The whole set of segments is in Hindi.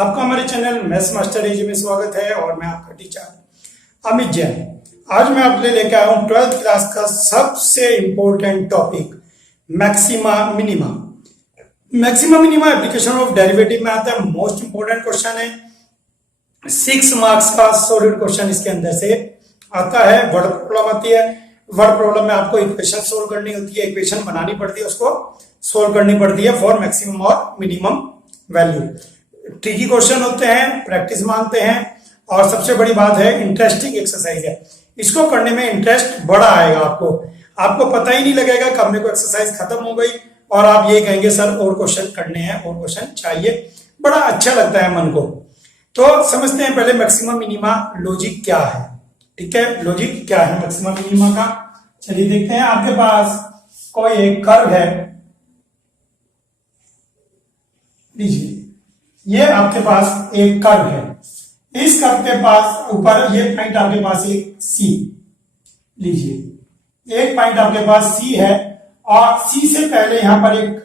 आपका हमारे चैनल मैथ्स मास्टर एजी में स्वागत है और मैं आपका टीचर अमित जैन। आज मैं आपके लिए लेकर आया हूँ 12th क्लास का सबसे important topic maxima minima. Maxima minima application of derivative में आता है, मोस्ट इंपॉर्टेंट क्वेश्चन है। 6 मार्क्स का सॉलिड क्वेश्चन इसके अंदर से आता है। वर्ड प्रॉब्लम आती है। वर्ड प्रॉब्लम में आपको इक्वेशन सोल्व करनी होती है, इक्वेशन बनानी पड़ती है, उसको सोल्व करनी पड़ती है फॉर मैक्सिमम और मिनिमम वैल्यू। ट्रिकी क्वेश्चन होते हैं, प्रैक्टिस मांगते हैं और सबसे बड़ी बात है इंटरेस्टिंग एक्सरसाइज है। इसको करने में इंटरेस्ट बड़ा आएगा आपको पता ही नहीं लगेगा कब मेरे को एक्सरसाइज खत्म हो गई और आप ये कहेंगे सर और क्वेश्चन करने हैं, और क्वेश्चन चाहिए। बड़ा अच्छा लगता है मन को। तो समझते हैं पहले मैक्सिमम मिनिमा लॉजिक क्या है। ठीक है, लॉजिक क्या है मैक्सिमम मिनिमा का, चलिए देखते हैं। आपके पास कोई एक कर्व है, लीजिए ये आपके पास एक कर्व है। इस कर्व के पास ऊपर ये पॉइंट आपके पास एक सी, लीजिए एक पॉइंट आपके पास सी है और सी से पहले यहां पर एक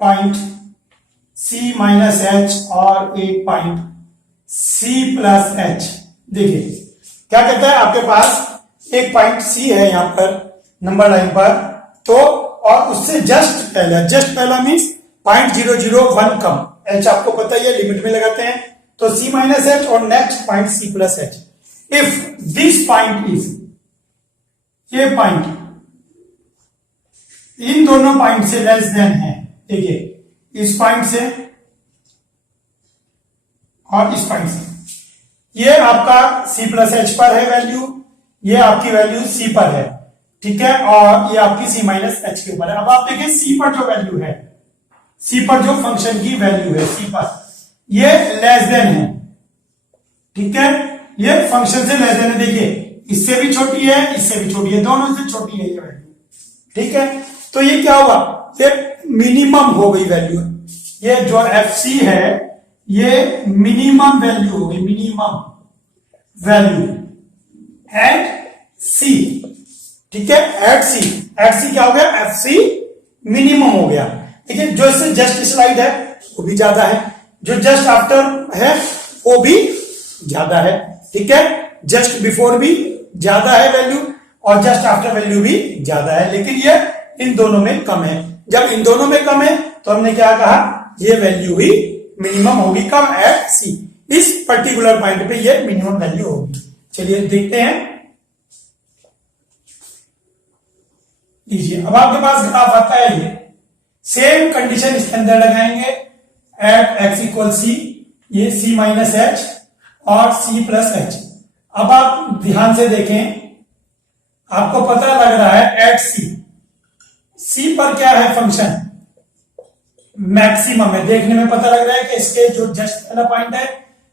पॉइंट सी माइनस एच और एक पॉइंट सी प्लस एच। देखिए क्या कहता है, आपके पास एक पॉइंट सी है यहां पर नंबर लाइन पर, तो और उससे जस्ट पहला मीन्स 0.001 कम। एच आपको पता ही है, लिमिट में लगाते हैं, तो सी माइनस एच और next point C plus H. If this point is, ये पॉइंट इन दोनों पॉइंट से लेस देन है, देखिए इस पॉइंट से और इस पॉइंट से, ये आपका सी प्लस एच पर है वैल्यू, ये आपकी वैल्यू सी पर है, ठीक है, और ये आपकी सी माइनस एच के ऊपर है। अब आप देखिए सी पर जो वैल्यू है, सी पर जो फंक्शन की वैल्यू है सी पर, ये लेस देन है, ठीक है, ये फंक्शन से लेस देन है। देखिए इससे भी छोटी है, इससे भी छोटी है, दोनों से छोटी है ये वैल्यू, ठीक है। तो ये क्या हुआ, ये मिनिमम हो गई वैल्यू। ये जो एफ सी है ये मिनिमम वैल्यू हो गई, मिनिमम वैल्यू एट सी, ठीक है, एट सी क्या हो गया, एफ सी मिनिमम हो गया। देखिए जो इससे जस्ट स्लाइड है वो भी ज्यादा है, जो जस्ट आफ्टर है वो भी ज्यादा है, ठीक है, जस्ट बिफोर भी ज्यादा है वैल्यू और जस्ट आफ्टर वैल्यू भी ज्यादा है, लेकिन ये इन दोनों में कम है। जब इन दोनों में कम है तो हमने क्या कहा, ये वैल्यू ही मिनिमम होगी, कम एट सी। इस पर्टिकुलर पॉइंट पे ये मिनिमम वैल्यू होगी। चलिए देखते हैं, लीजिए अब आपके पास ग्राफ आता है, ये सेम कंडीशन इसके अंदर लगाएंगे एट एक्स इक्वल सी, ये सी माइनस एच और सी प्लस एच। अब आप ध्यान से देखें, आपको पता लग रहा है एट सी पर क्या है फंक्शन, मैक्सिमम है। देखने में पता लग रहा है कि इसके जो जस्ट पहला पॉइंट है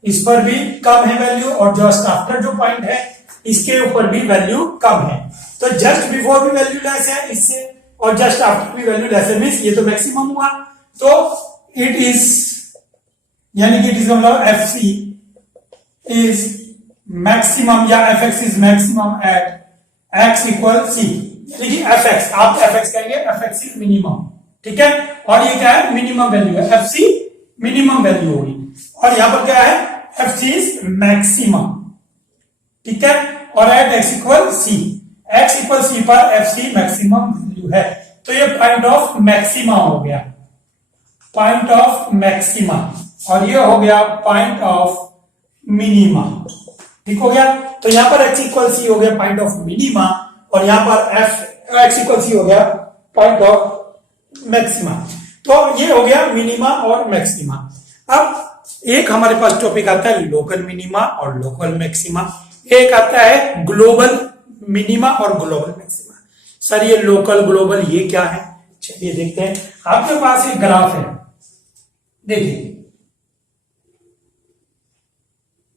इस पर भी कम है वैल्यू, और जस्ट आफ्टर जो पॉइंट है इसके ऊपर भी वैल्यू कम है। तो जस्ट बिफोर भी वैल्यू लेस है इससे और जस्ट आफ्टर भी वैल्यू लेस है, मींस ये तो मैक्सिमम हुआ। तो इट इज, यानी कि इट इज मतलब एफ सी इज मैक्सिमम या F X is maximum at X equal C, यानी कि एफ एक्स, आप एफ एक्स कहेंगे, एफ एक्स इज मिनिमम, ठीक है, और ये क्या है, मिनिमम वैल्यू है, एफ सी मिनिमम वैल्यू होगी, और यहां पर क्या है, एफ सी इज मैक्सिमम, ठीक है, और at X equal C, X equal C पर एफ सी मैक्सिमम वैल्यू है। तो ये पॉइंट ऑफ मैक्सिमा हो गया, पॉइंट ऑफ मैक्सिमा, और ये हो गया पॉइंट ऑफ मिनिमा, ठीक हो गया। तो यहां पर एक्स इक्वल सी हो गया पॉइंट ऑफ मिनिमा, और यहां पर एफ एक्स इक्वल सी हो गया पॉइंट ऑफ मैक्सिमा। तो ये हो गया मिनिमा और मैक्सिमा। अब एक हमारे पास टॉपिक आता है लोकल मिनिमा और लोकल मैक्सिमा, एक आता है ग्लोबल मिनिमा और ग्लोबल मैक्सिमा। सर ये लोकल ग्लोबल ये क्या है, चलिए देखते हैं। आपके पास एक ग्राफ है, देखिए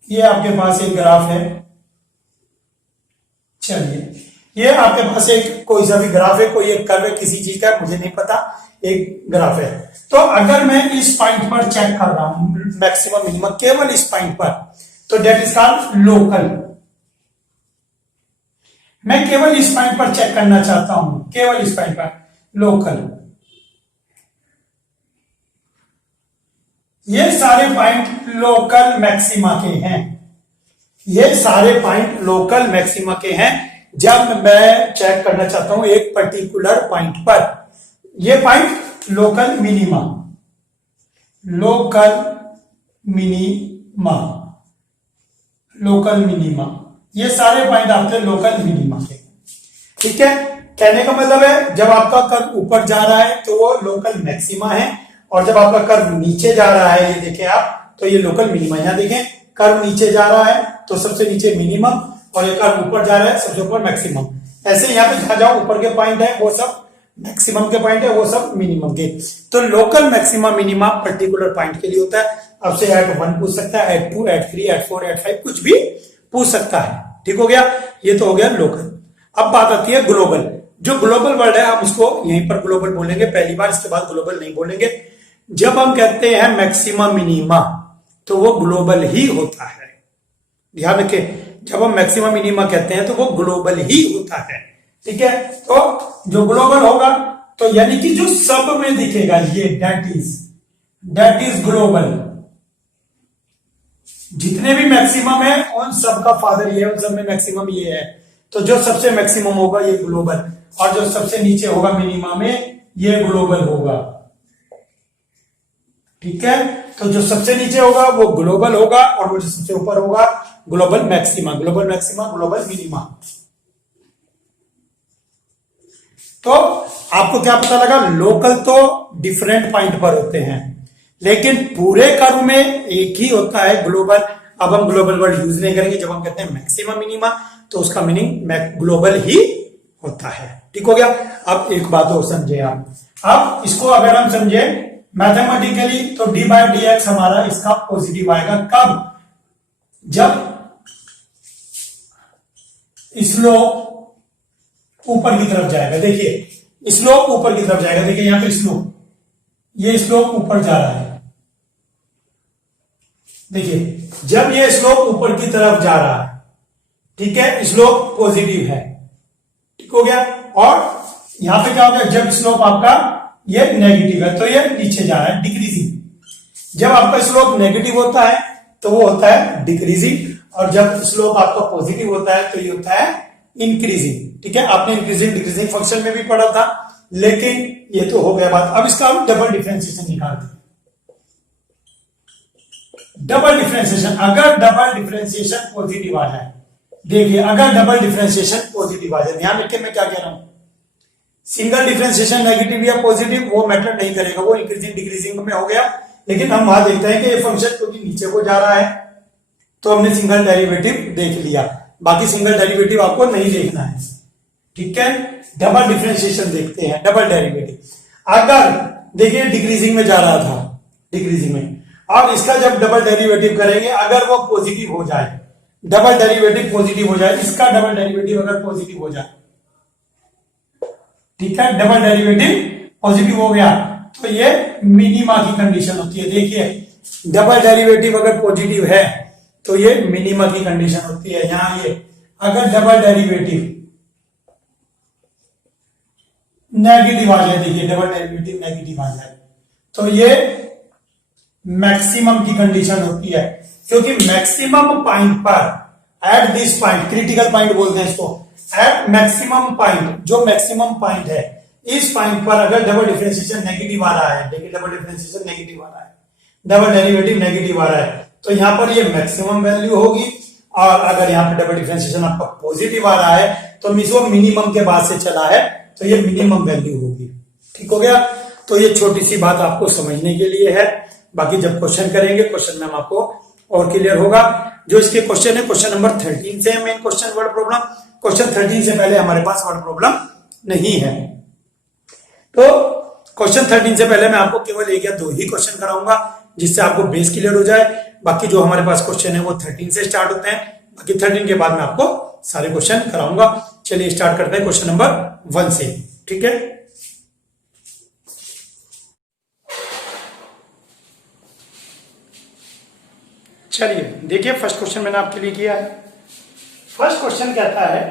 ये आपके पास एक ग्राफ है, चलिए ये आपके पास एक कोई सा भी ग्राफ है, कोई एक कर्व है किसी चीज का, मुझे नहीं पता, एक ग्राफ है। तो अगर मैं इस पॉइंट पर चेक कर रहा हूं मैक्सिमम मिनिमम केवल इस पॉइंट पर, तो डेट इज कॉल्ड लोकल। मैं केवल इस पॉइंट पर चेक करना चाहता हूं, केवल इस पॉइंट पर, लोकल। ये सारे पॉइंट लोकल मैक्सिमा के हैं, ये सारे पॉइंट लोकल मैक्सिमा के हैं। जब मैं चेक करना चाहता हूं एक पर्टिकुलर पॉइंट पर, ये point local minima, local minima, local minima, ये सारे पॉइंट आपके लोकल मिनिमा के। ठीक है, कहने का मतलब है जब आपका कर्व ऊपर जा रहा है तो वो लोकल मैक्सिमा है, और जब आपका कर्व नीचे जा रहा है, ये देखें आप, तो ये लोकल मिनिमा। यहां देखें कर्व नीचे जा रहा है तो सबसे नीचे मिनिमम, और ये कर्व ऊपर जा रहा है सबसे ऊपर मैक्सिमम। ऐसे यहाँ पे जहां जहां ऊपर के पॉइंट है वो सब मैक्सिमम के पॉइंट है, वो सब मिनिमम के। तो local maxima minima particular point के लिए होता है। अब से एट 1 पूछ सकता है, एट 2, एट 3, एट 4, एट 5 कुछ भी पूछ सकता है। ठीक हो गया, ये तो हो गया लोकल। अब बात आती है ग्लोबल। जो ग्लोबल वर्ड है हम उसको यहीं पर ग्लोबल बोलेंगे पहली बार, इसके बाद ग्लोबल नहीं बोलेंगे। जब हम कहते हैं मैक्सिमा मिनिमा तो वो ग्लोबल ही होता है, ध्यान रखें। जब हम मैक्सिमा मिनिमा कहते हैं तो वो ग्लोबल ही होता है। ठीक है, तो जो ग्लोबल होगा तो यानी कि जो सब में दिखेगा ये दैट इज ग्लोबल। जितने भी मैक्सिमम है उन सब का फादर ये है, उन सब में मैक्सिमम ये है। तो जो सबसे मैक्सिमम होगा ये ग्लोबल, और जो सबसे नीचे होगा मिनिमा में ये ग्लोबल होगा। ठीक है, तो जो सबसे नीचे होगा वो ग्लोबल होगा, और वो जो सबसे ऊपर होगा global maxima, global maxima, global minima. तो आपको क्या पता लगा, लोकल तो डिफरेंट पॉइंट पर होते हैं, लेकिन पूरे कर्व में एक ही होता है ग्लोबल। अब हम ग्लोबल वर्ड यूज नहीं करेंगे, जब हम कहते हैं मैक्सिमा मिनिमा तो उसका मीनिंग ग्लोबल ही होता है। ठीक हो गया। अब एक बात और समझे आप, अब इसको अगर हम समझे मैथमेटिकली तो d/dx हमारा इसका पॉजिटिव आएगा। कब? जब स्लोप ऊपर की तरफ जाएगा। देखिए स्लोप ऊपर की तरफ जाएगा, देखिए यहां पे स्लोप, ये स्लोप ऊपर जा रहा है। देखिए जब ये स्लोप ऊपर की तरफ जा रहा है, ठीक है, स्लोप पॉजिटिव है। ठीक हो गया। और यहां पे क्या हो गया, जब स्लोप आपका ये नेगेटिव है तो ये नीचे जा रहा है, डिक्रीजिंग। जब आपका स्लोप नेगेटिव होता है तो वो होता है डिक्रीजिंग, और जब स्लोप आपका पॉजिटिव होता है तो ये होता है इंक्रीजिंग। ठीक है, आपने इंक्रीजिंग डिक्रीजिंग फंक्शन में भी पढ़ा था, लेकिन ये तो हो गया बात। अब इसका हम डबल डिफरेंशिएशन निकालते हैं। डबल डिफरेंशिएशन, अगर डबल डिफरेंशिएशन पॉजिटिव आ जाए, देखिए अगर डबल डिफरेंशिएशन पॉजिटिव आ जाए, ध्यान रखिए मैं क्या कह रहा हूं। सिंगल डिफरेंशिएशन नेगेटिव या पॉजिटिव वो मैटर नहीं करेगा, वो इंक्रीजिंग डिक्रीजिंग में हो गया। लेकिन हम वहां देखते हैं कि ये फंक्शन क्योंकि नीचे को जा रहा है तो हमने सिंगल डेरिवेटिव देख लिया, बाकी सिंगल डेरिवेटिव आपको नहीं देखना है। ठीक है, डबल डिफरेंशिएशन देखते हैं, डबल डेरिवेटिव। अगर देखिए डिक्रीजिंग में जा रहा था, डिक्रीजिंग में, और इसका जब डबल डेरिवेटिव करेंगे अगर वो पॉजिटिव हो जाए, डबल डेरिवेटिव पॉजिटिव हो जाए, इसका डबल डेरिवेटिव अगर पॉजिटिव हो जाए, ठीक है, डबल डेरिवेटिव पॉजिटिव हो गया तो ये मिनिमा की कंडीशन होती है। देखिए डबल डेरिवेटिव अगर पॉजिटिव है तो ये मिनिमा की कंडीशन होती है। यहां ये अगर डबल डेरिवेटिव नेगेटिव आ जाए, देखिए डबल डेरिवेटिव नेगेटिव आ जाए तो ये मैक्सिमम की कंडीशन होती है, क्योंकि मैक्सिमम पॉइंट पर, at this point, critical point बोलते हैं इसको, एट मैक्सिमम पॉइंट, जो मैक्सिमम पॉइंट है इस पॉइंट पर अगर डबल डिफरेंशिएशन नेगेटिव आ रहा है, देखिए डबल डिफरेंशिएशन नेगेटिव आ रहा है, डबल डेरिवेटिव नेगेटिव आ रहा है, तो यहां पर ये मैक्सिमम वैल्यू होगी। और अगर यहां पर डबल डिफरेंशिएशन आपका पॉजिटिव आ रहा है तो मींस वो मिनिमम के बाद से चला है तो ये मिनिमम वैल्यू होगी। ठीक हो गया। तो ये छोटी सी बात आपको समझने के लिए है, बाकी जब क्वेश्चन करेंगे क्वेश्चन में हम आपको और क्लियर होगा। जो इसके क्वेश्चन है, क्वेश्चन नंबर 13 से main question word problem. Question 13 से पहले हमारे पास वर्ड प्रॉब्लम नहीं है, तो क्वेश्चन 13 से पहले मैं आपको केवल एक या दो ही क्वेश्चन कराऊंगा जिससे आपको बेस क्लियर हो जाए। बाकी जो हमारे पास क्वेश्चन है वो 13 से स्टार्ट होते हैं, बाकी 13 के बाद मैं आपको सारे क्वेश्चन कराऊंगा। चलिए स्टार्ट करते हैं क्वेश्चन नंबर 1 से। ठीक है, चलिए देखिए फर्स्ट क्वेश्चन मैंने आपके लिए किया है। फर्स्ट क्वेश्चन कहता है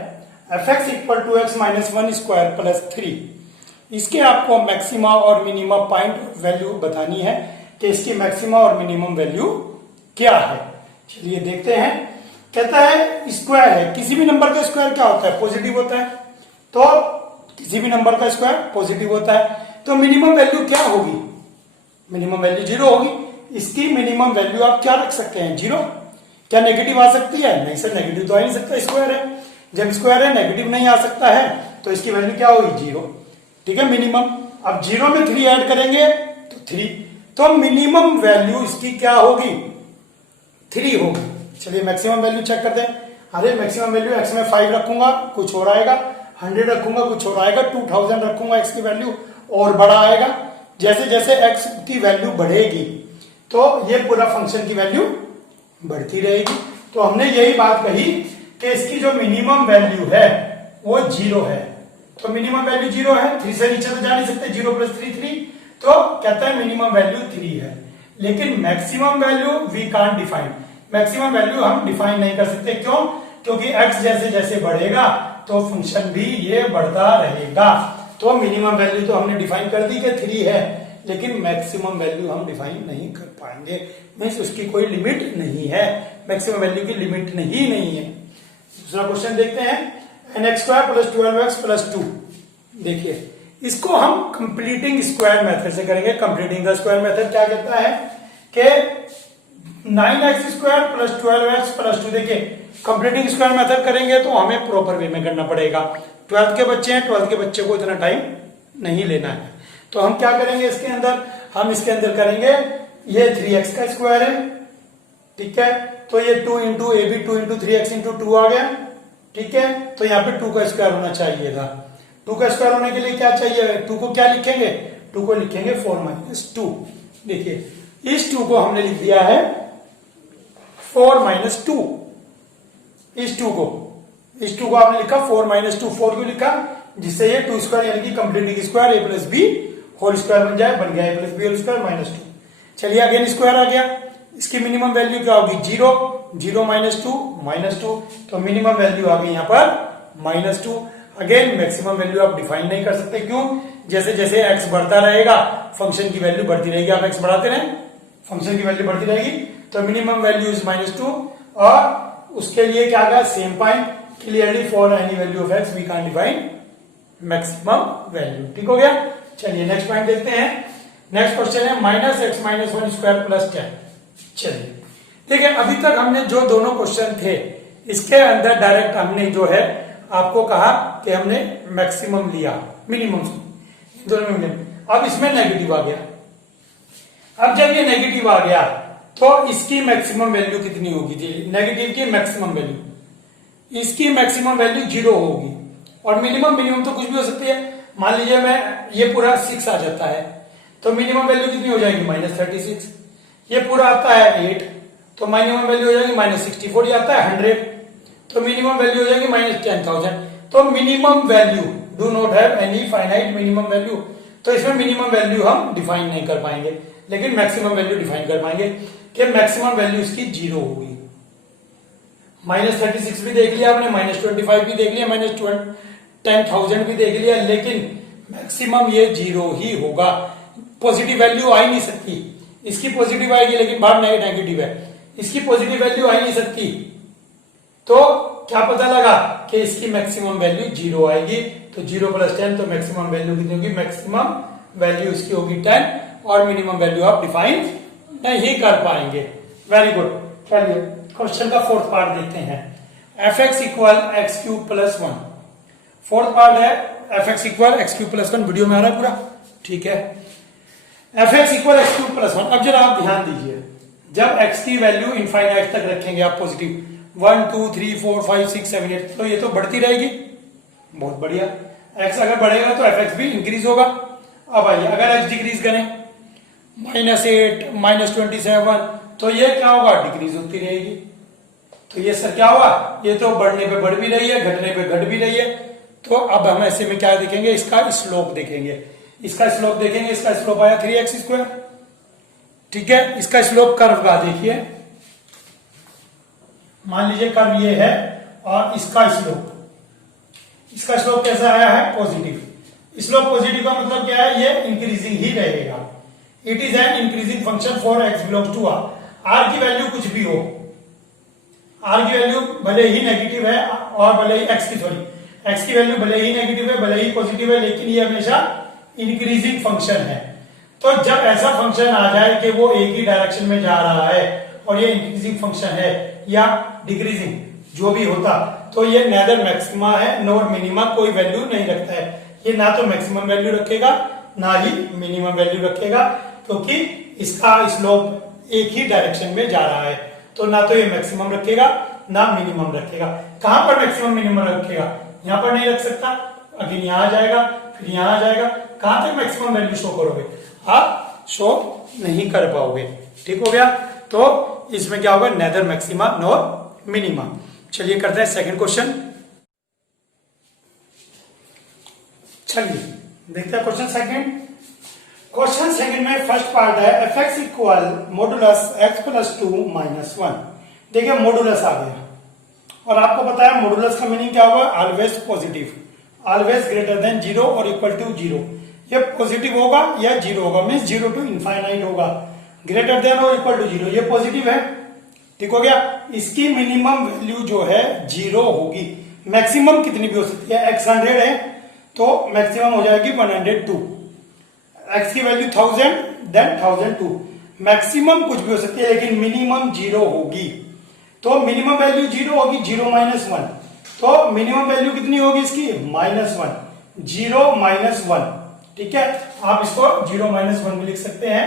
f(x = x - 1 स्क्वायर प्लस 3), इसके आपको मैक्सिमा और मिनिमा पॉइंट वैल्यू बतानी है। कि इसकी मैक्सिमम और मिनिमम वैल्यू क्या है। चलिए देखते हैं। कहता है स्क्वायर है, किसी भी नंबर का स्क्वायर क्या होता है, पॉजिटिव होता है। तो किसी भी नंबर का स्क्वायर पॉजिटिव होता है, तो मिनिमम वैल्यू क्या होगी, मिनिमम वैल्यू 0 होगी। इसकी मिनिमम वैल्यू आप क्या रख सकते हैं, 0। क्या नेगेटिव आ सकती है, नहीं सर नेगेटिव तो आ नहीं सकता, स्क्वायर है। जब स्क्वायर है नेगेटिव नहीं आ सकता है, तो इसकी वैल्यू क्या होगी, 0। ठीक है, मिनिमम। अब 0 में 3 ऐड करेंगे तो 3, तो मिनिमम वैल्यू इसकी क्या होगी, 3 होगी। चलिए मैक्सिमम वैल्यू चेक करते हैं। अरे मैक्सिमम वैल्यू एक्स में 5 रखूंगा कुछ और आएगा, 100 रखूंगा कुछ और आएगा, 2000 रखूंगा एक्स की वैल्यू और बड़ा आएगा। जैसे जैसे एक्स की वैल्यू बढ़ेगी तो ये पूरा फंक्शन की वैल्यू बढ़ती रहेगी। तो हमने यही बात कही कि इसकी जो मिनिमम वैल्यू है वो 0 है। तो मिनिमम वैल्यू 0 है, 3 से नीचे तो जा नहीं सकते, 0 + 3 3, तो कहता है मिनिमम वैल्यू 3 है। लेकिन maximum value we can't define, maximum value हम डिफाइन नहीं कर सकते। क्यों, क्योंकि x जैसे जैसे बढ़ेगा तो फंक्शन भी ये बढ़ता रहेगा। तो मिनिमम वैल्यू तो हमने डिफाइन कर दी कि 3 है, लेकिन मैक्सिमम वैल्यू हम डिफाइन नहीं कर पाएंगे, मीन्स उसकी कोई लिमिट नहीं है, मैक्सिमम वैल्यू की लिमिट नहीं है। दूसरा क्वेश्चन देखते हैं, nx² + 12x + 2। देखिए इसको हम कंप्लीटिंग स्क्वायर मेथड से करेंगे। कंप्लीटिंग द स्क्वायर मेथड क्या कहता है कि 9x² + 12x + 2। देखिए कंप्लीटिंग स्क्वायर मेथड करेंगे तो हमें प्रॉपर वे में करना पड़ेगा। 12th के बच्चे हैं, 12th के बच्चे को इतना टाइम नहीं लेना है। तो हम क्या करेंगे इसके अंदर, हम इसके अंदर करेंगे, ये 3x का स्क्वायर है, ठीक है, तो ये 2 × ए बी 2 × 3x × 2 आ गया, ठीक है। तो यहाँ पे 2 का स्क्वायर होना चाहिए था। 2 का स्क्वायर होने के लिए क्या चाहिए, 2 को क्या लिखेंगे, 2 को लिखेंगे 4 - 2। देखिए इस 2 को हमने लिख दिया है 4 - 2। इस 2 को आपने लिखा 4 - 2। 4 क्यों लिखा, जिससे ये 2² यानी कि completing square a + b whole square बन जाए, बन गया a + b होल स्क्वायर - 2। चलिए अगेन स्क्वायर आ गया, इसकी मिनिमम वैल्यू क्या होगी, 0 0 - 2 -2, तो मिनिमम वैल्यू आ गई यहाँ पर -2। अगेन मैक्सिमम वैल्यू आप डिफाइन नहीं कर सकते, क्यों, जैसे जैसे x बढ़ता रहेगा फंक्शन की वैल्यू बढ़ती रहेगी। आप x बढ़ाते रहे फंक्शन की वैल्यू बढ़ती रहेगी, तो मिनिमम वैल्यू इज -2। और उसके लिए क्या कहा, same point, clearly for any value of x we can define maximum value. ठीक हो गया। चलिए नेक्स्ट पॉइंट देखते हैं। नेक्स्ट क्वेश्चन है -x - 1² + 10। चलिए देखिए अभी तक हमने जो दोनों क्वेश्चन थे इसके अंदर डायरेक्ट हमने जो है आपको कहा कि हमने मैक्सिमम लिया, मिनिमम दोनों में। अब इसमें नेगेटिव आ गया। अब जब ये नेगेटिव आ गया तो इसकी मैक्सिमम वैल्यू कितनी होगी, नेगेटिव की मैक्सिमम वैल्यू, इसकी मैक्सिमम वैल्यू 0 होगी। और मिनिमम तो कुछ भी हो सकती है। मान लीजिए मैं ये पूरा 6 आ जाता है, तो मिनिमम वैल्यू कितनी हो जाएगी, -36। ये पूरा आता है 8, तो मिनिमम वैल्यू हो जाएगी -64। ये आता है 100, तो मिनिमम वैल्यू हो जाएगी -10,000। तो minimum value do not have any finite minimum value. तो इसमें मिनिमम वैल्यू हम डिफाइन नहीं कर पाएंगे, लेकिन मैक्सिमम वैल्यू डिफाइन कर पाएंगे कि मैक्सिमम वैल्यू इसकी 0 होगी। -36 भी देख लिया आपने, -25 भी देख लिया, -10,000 भी देख लिया, लेकिन मैक्सिमम ये 0 ही होगा। पॉजिटिव वैल्यू आ ही नहीं सकती, इसकी पॉजिटिव आएगी लेकिन बाहर नेगेटिव है, इसकी पॉजिटिव वैल्यू आ ही नहीं सकती। तो क्या पता लगा कि इसकी मैक्सिमम वैल्यू 0 आएगी। तो 0 + 10, तो मैक्सिमम वैल्यू कितनी होगी, मैक्सिमम वैल्यू इसकी होगी 10, और मिनिमम वैल्यू आप डिफाइन नहीं कर पाएंगे। Very good. चलिए क्वेश्चन का फोर्थ पार्ट देखते हैं। fx = x³ + 1। फोर्थ पार्ट है fx = x³ + 1। वीडियो में आ रहा है पूरा, ठीक है। fx = x³ + 1। अब जरा आप ध्यान दीजिए, जब x की वैल्यू इनफाइनाइट तक रखेंगे आप पॉजिटिव 1 2 3 4 5 6 7 8, तो ये तो बढ़ती रहेगी, बहुत बढ़िया। x अगर बढ़ेगा तो fx भी इंक्रीज होगा। अब आइए अगर x डिक्रीज करें -8 -27, तो ये क्या होगा, डिक्रीज होती रहेगी। तो ये सर क्या हुआ, ये तो बढ़ने पे बढ़ भी रही है, घटने पे घट भी रही है। तो अब हम ऐसे में क्या देखेंगे, इसका स्लोप देखेंगे। इसका स्लोप देखेंगे, इसका स्लोप आया 3x², ठीक है। इसका स्लोप कर्व का देखिए, मान लीजिए कर्व ये है और इसका स्लोप कैसा आया है, पॉजिटिव। स्लोप पॉजिटिव का मतलब क्या है, ये इंक्रीजिंग ही रहेगा। It is an increasing function for X belongs to R की वैल्यू कुछ भी हो, आर की वैल्यू भले ही नेगेटिव है और भले ही एक्स की वैल्यू भले ही नेगेटिव है भले ही पॉजिटिव है, लेकिन ये हमेशा इंक्रीजिंग फंक्शन है। तो जब ऐसा फंक्शन आ जाए कि वो एक ही डायरेक्शन में जा रहा है और ये इंक्रीजिंग फंक्शन है या डिक्रीजिंग जो भी होता, तो ये नेदर मैक्सिमा है नॉर मिनिमा, कोई वैल्यू नहीं रखता है। ये ना तो मैक्सिमम वैल्यू रखेगा ना ही मिनिमम वैल्यू रखेगा, क्योंकि इसका स्लोप एक ही डायरेक्शन में जा रहा है। तो ना तो ये मैक्सिमम रखेगा ना मिनिमम रखेगा। कहां पर मैक्सिमम मिनिमम रखेगा? यहां पर नहीं रख सकता, अगेन यहां आ जाएगा, फिर यहां आ जाएगा। कहां तक मैक्सिमम वैल्यू शो करोगे? आप शो नहीं कर पाओगे। ठीक हो गया? तो इसमें क्या होगा? Neither maxima nor minima. चलिए करते हैं सेकंड क्वेश्चन। चलिए देखते हैं क्वेश्चन सेकंड। क्वेश्चन सेकंड में फर्स्ट पार्ट है F x equal modulus X plus 2 minus 1। देखिए मॉडुलस आ गया और आपको पता है मॉडुलस का मीनिंग क्या होगा? Always positive, always greater than 0 और इक्वल टू 0। ये पॉजिटिव होगा या 0 होगा, मीन्स 0 टू इनफाइनाइट होगा। ग्रेटर देन और इक्वल टू 0 ये पॉजिटिव है। ठीक हो गया? इसकी मिनिमम वैल्यू जो है 0 होगी। मैक्सिमम कितनी भी हो सकती है? x 100 है तो मैक्सिमम हो जाएगी 102। x की वैल्यू 1000 देन 1002। मैक्सिमम कुछ भी हो सकती है लेकिन मिनिमम 0 होगी। तो मिनिमम वैल्यू 0 होगी, 0 माइनस 1। तो मिनिमम वैल्यू कितनी होगी इसकी? -1, 0 माइनस 1। ठीक है, आप इसको 0 माइनस 1 भी लिख सकते हैं।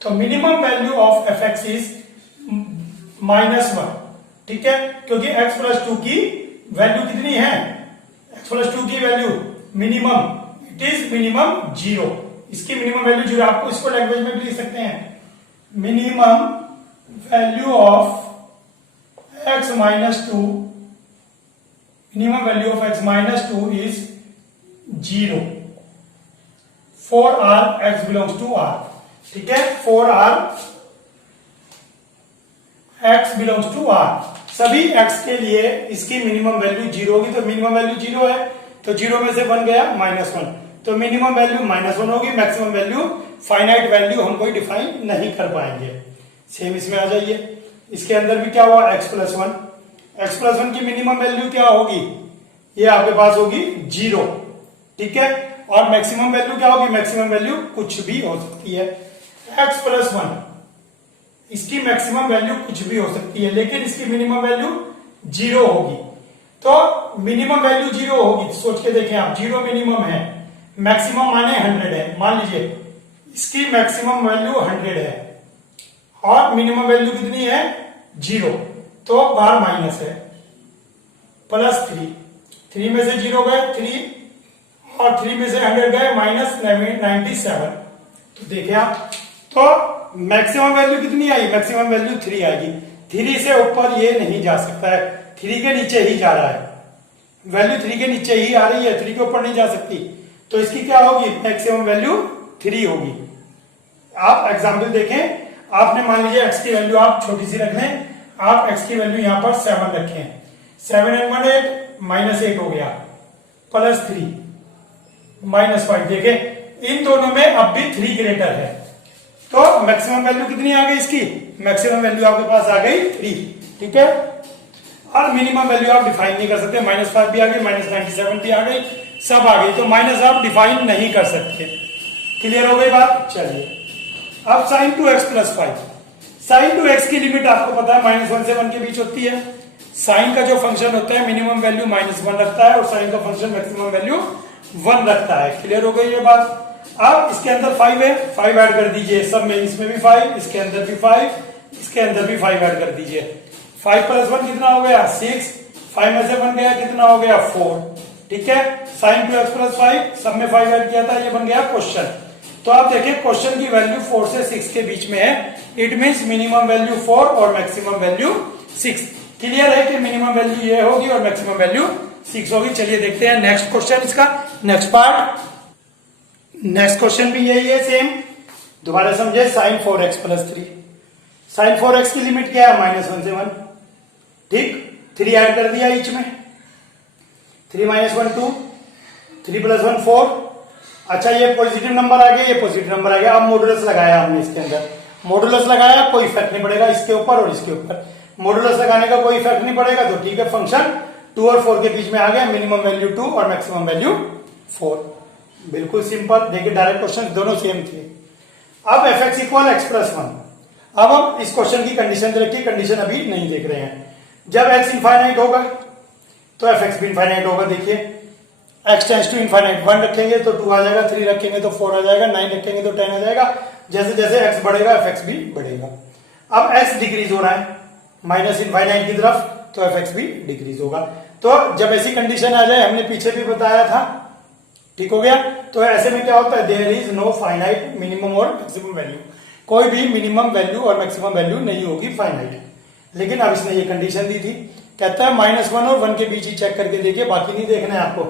तो minimum value of F X is -1। ठीक है, क्योंकि x प्लस 2 की वैल्यू कितनी है? x प्लस 2 की value minimum, it is minimum 0। इसकी मिनिमम वैल्यू 0। आपको इसको लैंग्वेज में भी लिख सकते हैं, minimum value of x minus 2, minimum value of x minus 2 is 0 for all x belongs to r। ठीक है, for all x belongs to r, सभी x के लिए इसकी मिनिमम वैल्यू 0 होगी। तो मिनिमम वैल्यू 0 है तो 0 में से 1 गया -1, तो मिनिमम वैल्यू -1 होगी। मैक्सिमम वैल्यू, फाइनाइट वैल्यू हम कोई डिफाइन नहीं कर पाएंगे। सेम इसमें आ जाइए, इसके अंदर भी क्या हुआ? x plus 1। x प्लस 1 की मिनिमम वैल्यू क्या होगी? ये आपके पास होगी 0। ठीक है, और मैक्सिमम वैल्यू क्या होगी? मैक्सिमम वैल्यू कुछ भी हो सकती है। x प्लस 1 इसकी मैक्सिमम वैल्यू कुछ भी हो सकती है लेकिन इसकी मिनिमम वैल्यू 0 होगी। तो मिनिमम वैल्यू 0 होगी, सोच के देखें आप। 0 मिनिमम है, मैक्सिमम माने 100 है। मान लीजिए इसकी मैक्सिमम वैल्यू 100 है और मिनिमम वैल्यू कितनी है? 0। तो बार माइनस है, प्लस 3 में से 0 गए 3 और 3 में से 100 गए -97। तो देखें आप, तो मैक्सिमम वैल्यू कितनी आई? मैक्सिमम वैल्यू 3 आएगी। 3 से ऊपर ये नहीं जा सकता है, 3 के नीचे ही जा रहा है। वैल्यू 3 के नीचे ही आ रही है, 3 के ऊपर नहीं जा सकती। तो इसकी क्या होगी? मैक्सिमम वैल्यू 3 होगी। आप एग्जाम्पल देखें, आपने मान लीजिए x की वैल्यू आप छोटी सी रख लें। आप x की वैल्यू यहां पर 7 रखें, 7 and 1 8, -8 हो गया, +3 -5। देखें इन दोनों में अब भी 3 ग्रेटर है। तो मैक्सिमम वैल्यू कितनी आ गई इसकी? मैक्सिमम वैल्यू आपके पास आ गई 3। ठीक है, और मिनिमम वैल्यू आप डिफाइन नहीं कर सकते। -5 भी आ गई, -97 भी आ गई, सब आ गई। तो माइनस आप डिफाइन नहीं कर सकते। क्लियर हो गई बात? चलिए अब sin 2x plus 5। sin 2x की लिमिट आपको पता है -1 से 1 के बीच होती है। sin का जो फंक्शन होता है मिनिमम वैल्यू -1 रखता है और sin का फंक्शन मैक्सिमम वैल्यू 1 रखता है। क्लियर हो गई ये बात? अब इसके अंदर 5 है, 5 ऐड कर दीजिए। सब में इसमें भी 5, इसके अंदर भी 5, इसके अंदर भी 5 ऐड कर दीजिए। 5 प्लस 1 कितना हो गया? 6। 5 में से 1 गया, कितना हो गया? 4। ठीक है, sin 2x प्लस 5, सब में 5 ऐड किया था, ये बन गया क्वेश्चन। तो आप देखिए क्वेश्चन की वैल्यू 4 से 6 के बीच में है। इट मीन्स मिनिमम वैल्यू 4 और मैक्सिमम वैल्यू 6। क्लियर है कि मिनिमम वैल्यू ये होगी और मैक्सिमम वैल्यू 6 होगी। चलिए देखते हैं नेक्स्ट क्वेश्चन, इसका नेक्स्ट पार्ट। नेक्स्ट क्वेश्चन भी यही है, सेम। दोबारा समझे, sin 4x plus 3। sin 4x की लिमिट क्या है? -1 से 1। ठीक, 3 ऐड कर दिया ईच में, 3 - 1 2, 3 + 1 4 अच्छा ये पॉजिटिव नंबर आ गया, ये पॉजिटिव नंबर आ गया। अब मॉडुलस लगाया हमने इसके अंदर, मॉडुलस लगाया, कोई इफेक्ट नहीं पड़ेगा इसके ऊपर और इसके ऊपर। मॉडुलस लगाने का कोई इफेक्ट नहीं पड़ेगा तो ठीक है, फंक्शन 2 और 4 के बीच में आ गया, मिनिमम वैल्यू 2 और मैक्सिमम वैल्यू 4। बिल्कुल सिंपल। देखिए डायरेक्ट क्वेश्चन दोनों सेम थे। अब F x equal x plus 1। अब हम इस क्वेश्चन की कंडीशन रखिए, कंडीशन अभी नहीं देख रहे हैं। जब एक्स इनफाइनाइट होगा तो एफ एक्स भी इनफाइनाइट होगा। देखिए एक्स टेंस टू इनफाइनाइट, 1 रखेंगे तो 2 आ जाएगा, 3 रखेंगे तो 4 आ जाएगा, 9 रखेंगे तो 10 आ जाएगा। जैसे जैसे एक्स बढ़ेगा एफ एक्स भी बढ़ेगा। अब एक्स डिक्रीज हो रहा है माइनस इनफाइनाइट की तरफ, तो एफ एक्स भी डिक्रीज होगा। तो जब ऐसी कंडीशन आ जाए, हमने पीछे भी बताया था, ठीक हो गया। तो ऐसे में क्या होता है, there is no finite minimum और मैक्सिमम वैल्यू, कोई भी मिनिमम वैल्यू और मैक्सिमम वैल्यू नहीं होगी फाइनाइट। लेकिन अब इसने ये कंडीशन दी थी, कहता है -1 और 1 के बीच ही चेक करके देखिए, बाकी नहीं देखना है आपको,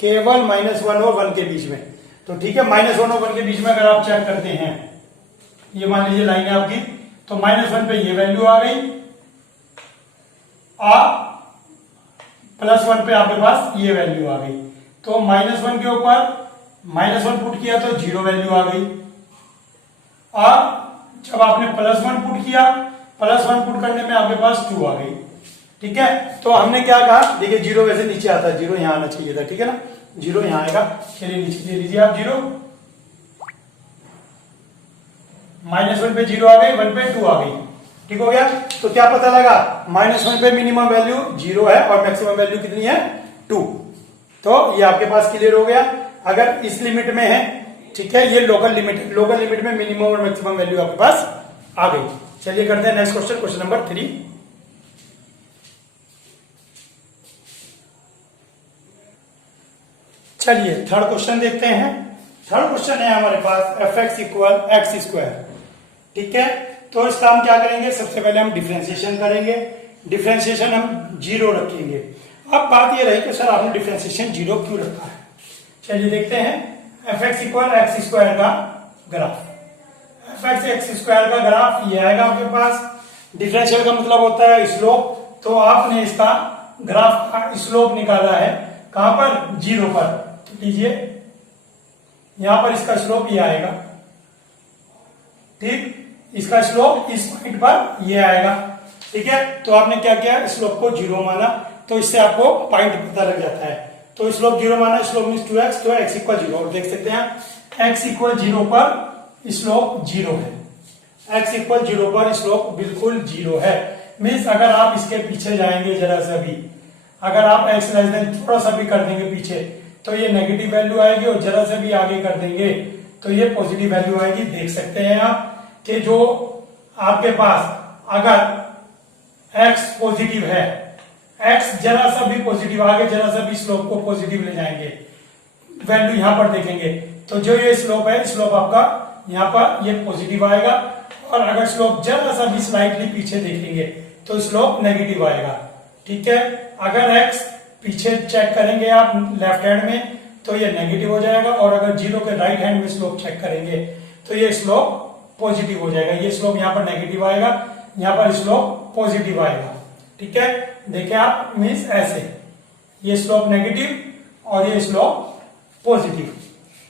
केवल -1 और 1 के बीच में। तो ठीक है, -1 और 1 के बीच में अगर आप चेक करते हैं, ये मान लीजिए लाइन है आपकी, तो -1 पे ये वैल्यू आ गई और +1 पे आपके पास ये वैल्यू आ गई। तो -1 के ऊपर -1 पुट किया तो 0 वैल्यू आ गई, और जब आपने +1 पुट किया, +1 पुट करने में आपके पास 2 आ गई। ठीक है, तो हमने क्या कहा, देखिए 0 वैसे नीचे आता है, 0 यहां आना चाहिए था, ठीक है ना, 0 यहां आएगा। चलिए नीचे ले लीजिए आप 0, -1 पे 0 आ गई, 1 पे 2 आ गई, ठीक हो गया। तो क्या पता लगा, -1 पे मिनिमम वैल्यू 0 है और मैक्सिमम वैल्यू कितनी है, 2। तो ये आपके पास क्लियर हो गया। अगर इस लिमिट में है, ठीक है, ये लोकल लिमिट है, लोकल लिमिट में मिनिमम और मैक्सिमम वैल्यू आपके पास आ गई। चलिए करते हैं नेक्स्ट क्वेश्चन, क्वेश्चन नंबर 3। चलिए थर्ड क्वेश्चन देखते हैं। थर्ड क्वेश्चन है हमारे पास f x equal x square. ठीक है, तो इसका हम क्या करेंगे, सबसे पहले हम डिफ्रेंसिएशन करेंगे। डिफ्रेंसिएशन हम 0 रखेंगे। अब बात ये रही कि सर आपने डिफ्रेंसिएशन 0 क्यों रखा है। चलिए देखते हैं, f x equal x square का graph, f x x square का ग्राफ ये आएगा आपके पास। डिफरेंशियल का मतलब होता है स्लोप, तो आपने इसका ग्राफ का स्लोप निकाला है कहां पर, 0 पर। तो लीजिए यहां पर इसका स्लोप ये आएगा, ठीक, इसका स्लोप इस पॉइंट पर ये आएगा, ठीक है। तो आपने क्या किया, स्लोप को 0 माना, तो इससे आपको पॉइंट पता लग जाता है। तो स्लोप 0 माना, स्लोप मीन्स 2x, तो x इक्वल 0। और देख सकते हैं x इक्वल 0 पर स्लोप 0 है, x इक्वल 0 पर स्लोप बिल्कुल 0 है। मीन्स अगर आप इसके पीछे जाएंगे जरा सा भी, अगर आप x लेस देन थोड़ा सा भी कर देंगे पीछे, तो ये नेगेटिव वैल्यू आएगी, और जरा सा भी आगे कर देंगे तो ये पॉजिटिव वैल्यू आएगी। देख सकते हैं आप कि जो आपके पास अगर x पॉजिटिव है, x जरा सा भी पॉजिटिव, आगे जरा सा भी स्लोप को पॉजिटिव ले जाएंगे, वैल्यू यहां पर देखेंगे, तो जो ये स्लोप है, स्लोप आपका यहां पर ये पॉजिटिव आएगा। और अगर स्लोप जरा सा भी स्लाइटली पीछे देखेंगे तो स्लोप नेगेटिव आएगा, ठीक है। अगर x पीछे चेक करेंगे आप लेफ्ट हैंड में तो ये नेगेटिव हो जाएगा, और अगर 0 के राइट हैंड में स्लोप चेक करेंगे तो ये स्लोप पॉजिटिव हो जाएगा। ये स्लोप यहाँ पर नेगेटिव आएगा, यहाँ पर स्लोप पॉजिटिव आएगा, ठीक है। देखिए आप, मीन्स ऐसे ये स्लोप नेगेटिव और ये स्लोप पॉजिटिव,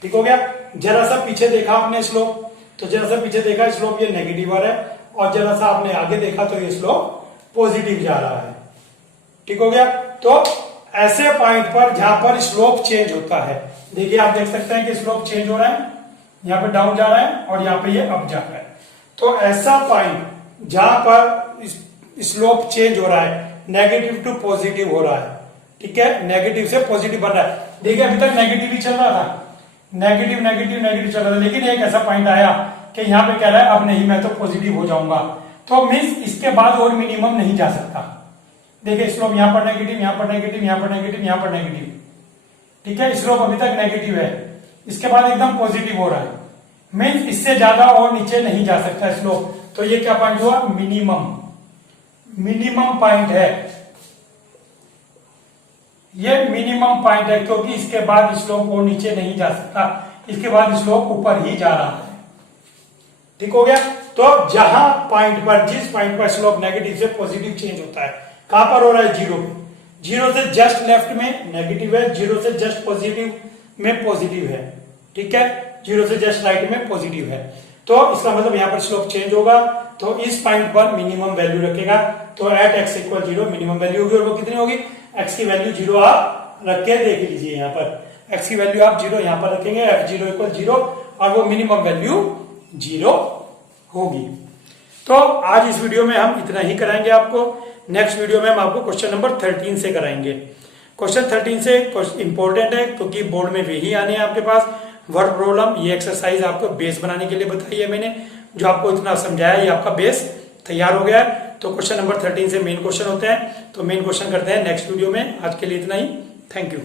ठीक हो गया। जरा सा पीछे देखा आपने स्लोप, तो जरा सा पीछे देखा स्लोप ये नेगेटिव आ रहा है, और जरा सा आपने आगे देखा तो ये स्लोप पॉजिटिव जा रहा है, ठीक हो गया। तो ऐसे पॉइंट पर जहां पर स्लोप चेंज होता है, देखिए आप देख सकते हैं कि स्लोप चेंज हो रहा है, यहाँ पे डाउन जा रहा है और यहाँ पे ये अप जा रहा है। तो ऐसा पॉइंट जहां पर स्लोप चेंज हो रहा है, नेगेटिव टू पॉजिटिव हो रहा है, ठीक है, नेगेटिव से पॉजिटिव बन रहा है। देखिए अभी तक नेगेटिव ही चल रहा था, नेगेटिव नेगेटिव नेगेटिव चल रहा था, लेकिन एक ऐसा पॉइंट आया कि यहाँ पे कह रहा है अब नहीं, मैं तो पॉजिटिव हो जाऊंगा। तो मीन्स इसके बाद और मिनिमम नहीं जा सकता। देखिए स्लोप यहाँ पर नेगेटिव, यहाँ पर नेगेटिव, यहाँ पर नेगेटिव, यहाँ पर नेगेटिव, ठीक है। स्लोप अभी तक नेगेटिव है, इसके बाद एकदम पॉजिटिव हो रहा है, मीन्स इससे ज्यादा और नीचे नहीं जा सकता स्लोप। तो ये क्या पॉइंट हुआ, मिनिमम, मिनिमम पॉइंट है, ये मिनिमम पॉइंट है, क्योंकि इसके बाद स्लोप और नीचे नहीं जा सकता, इसके बाद स्लोप ऊपर ही जा रहा है, ठीक हो गया। तो जहां पॉइंट पर, जिस पॉइंट पर स्लोप नेगेटिव से पॉजिटिव चेंज होता है, कहां पर हो रहा है, 0 पे, 0 से जस्ट लेफ्ट में नेगेटिव है, 0 से जस्ट पॉजिटिव में पॉजिटिव है, ठीक है, 0 से जस्ट राइट में पॉजिटिव है, तो इसका मतलब यहाँ पर स्लोप चेंज होगा, तो इस पॉइंट पर मिनिमम वैल्यू रखेगा, तो at x equal 0 minimum value होगी, और वो कितनी होगी, x की वैल्यू 0 आप रख के देख लीजिए, यहाँ पर x की वैल्यू आप 0 यहाँ पर रखेंगे, f0 इक्वल 0, और वो मिनिमम वैल्यू 0 होगी। तो आज इस वीडियो में हम इतना ही कराएंगे आपको, नेक्स्ट वीडियो में हम आपको क्वेश्चन नंबर 13 से कराएंगे। क्वेश्चन 13 से इंपॉर्टेंट है, क्योंकि बोर्ड में वही आने हैं आपके पास, वर्ड प्रॉब्लम, ये एक्सरसाइज आपको बेस बनाने के लिए बताई है मैंने, जो आपको इतना समझाया, ये आपका बेस तैयार हो गया है। तो क्वेश्चन नंबर 13 से मेन क्वेश्चन होते हैं, तो मेन क्वेश्चन करते हैं नेक्स्ट वीडियो में। आज के लिए इतना ही, थैंक यू।